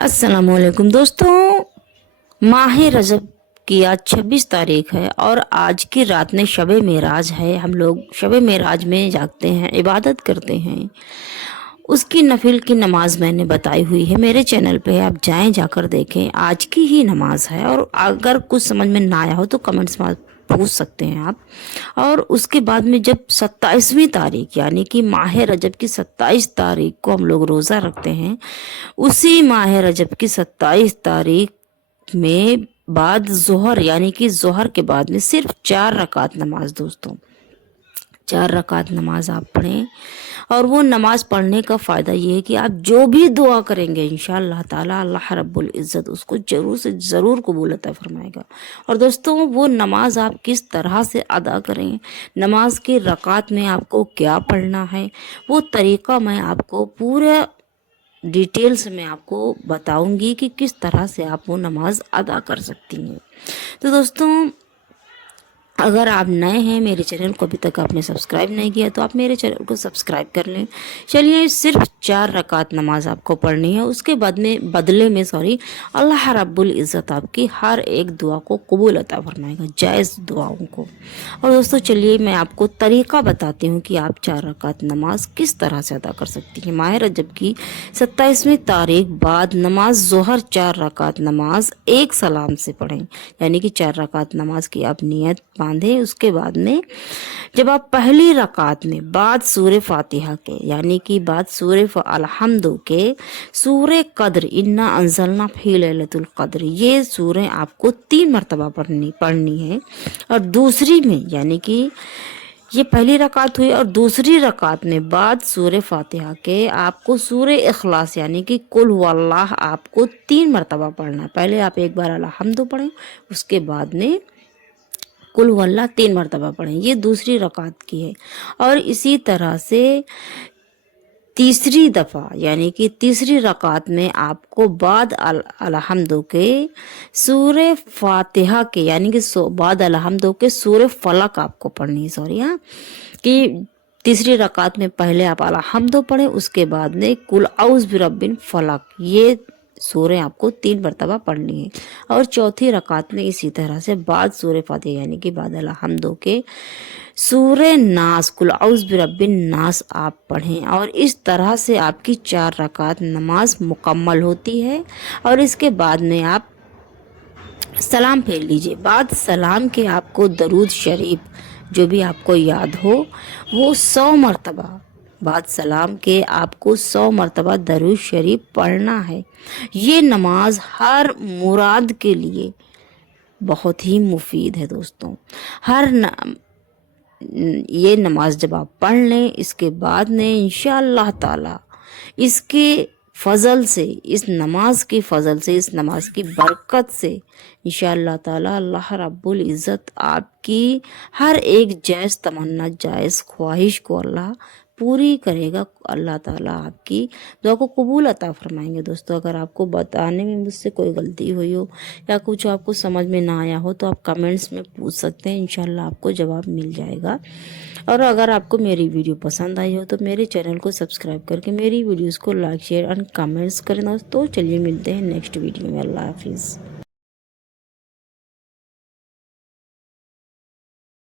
अस्सलामुअलैकुम दोस्तों। माह रजब की आज 26 तारीख है और आज की रात में शब मेराज है। हम लोग शब मेराज में जागते हैं, इबादत करते हैं। उसकी नफिल की नमाज मैंने बताई हुई है मेरे चैनल पे, आप जाएं जाकर देखें। आज की ही नमाज है और अगर कुछ समझ में ना आया हो तो कमेंट्स में पूछ सकते हैं आप। और उसके बाद में जब 27वीं तारीख यानी कि माह रजब की 27 तारीख को हम लोग रोज़ा रखते हैं, उसी माह रजब की 27 तारीख में बाद जोहर यानी कि जोहर के बाद में सिर्फ 4 रकात नमाज दोस्तों, 4 रकात नमाज आप पढ़ें। और वो नमाज पढ़ने का फ़ायदा ये है कि आप जो भी दुआ करेंगे इंशाअल्लाह ताला अल्लाह रब्बुल इज़्ज़त उसको ज़रूर से ज़रूर कबूल अता फरमाएगा। और दोस्तों वो नमाज आप किस तरह से अदा करें, नमाज की रकात में आपको क्या पढ़ना है, वो तरीक़ा मैं आपको पूरा डिटेल्स में आपको बताऊंगी कि किस तरह से आप वो नमाज अदा कर सकती हैं। तो दोस्तों, अगर आप नए हैं मेरे चैनल को अभी तक आपने सब्सक्राइब नहीं किया तो आप मेरे चैनल को सब्सक्राइब कर लें। चलिए, सिर्फ 4 रकात नमाज आपको पढ़नी है। उसके बाद में बदले में अल्लाह रब्बुल इज़्ज़त आपकी हर एक दुआ को कबूल अता फरमाएगा, जायज़ दुआओं को। और दोस्तों चलिए मैं आपको तरीक़ा बताती हूँ कि आप 4 रकात नमाज किस तरह से अदा कर सकती हैं। माह रजब की 27वीं तारीख बाद नमाज ज़ोहर 4 रकात नमाज एक सलाम से पढ़ें, यानी कि 4 रकात नमाज की आप नियत बांधे। उसके बाद में जब आप पहली रकात में बाद सूरे फातिहा के यानी कि बाद सूरे अलहम्दु के सूरे कद्र इन्ना अंजलना फी लैलतुल कद्र, ये सूरें आपको 3 मरतबा पढ़नी है। और दूसरी में यानी कि ये पहली रकात हुई और दूसरी रकात में बाद सूरे फातिहा के आपको सूरे इखलास यानी कि कुल हुवल्लाह आपको 3 मरतबा पढ़ना है। पहले आप एक बार अलहम्दु पढ़ें, उसके बाद में कुल हुवल्लाह 3 मरतबा पढ़ें, ये दूसरी रकात की है। और इसी तरह से तीसरी दफ़ा यानी कि तीसरी रकात में आपको बाद अलहम्दु के सूरे फातिहा के यानी कि बाद अलहम्दु के सूरे फलक आपको पढ़नी है। कि तीसरी रकात में पहले आप अलहम्दु पढ़ें, उसके बाद में कुल औज़ बिरब्बिल फलक, ये सूरे आपको 3 मरतबा पढ़नी है। और चौथी रकात में इसी तरह से बाद सूरे फातिहा यानी कि बाद अलहम्दु के सूरे नास कुल औज़ बिरब्बिन नास आप पढ़ें। और इस तरह से आपकी 4 रकात नमाज मुकम्मल होती है। और इसके बाद में आप सलाम फेर लीजिए। बाद सलाम के आपको दरूद शरीफ जो भी आपको याद हो वो 100 मरतबा, बाद सलाम के आपको 100 मरतबा दरूद शरीफ पढ़ना है। ये नमाज हर मुराद के लिए बहुत ही मुफीद है दोस्तों। ये नमाज जब आप पढ़ लें, इसके बाद में इंशाअल्लाह ताला इसके फ़ज़ल से, इस नमाज की फ़ज़ल से, इस नमाज की बरकत से इंशाअल्लाह ताला अल्लाह रब्बुल इज़्ज़त आपकी हर एक जायज़ तमन्ना, जायज़ ख्वाहिश को अल्लाह पूरी करेगा। अल्लाह ताला आपकी दुआ को कबूल अता फरमाएंगे। दोस्तों, अगर आपको बताने में मुझसे कोई गलती हुई हो या कुछ आपको समझ में ना आया हो तो आप कमेंट्स में पूछ सकते हैं, इंशाल्लाह आपको जवाब मिल जाएगा। और अगर आपको मेरी वीडियो पसंद आई हो तो मेरे चैनल को सब्सक्राइब करके मेरी वीडियोस को लाइक शेयर एंड कमेंट्स करें दोस्तों। चलिए मिलते हैं नेक्स्ट वीडियो में। अल्लाह हाफिज़।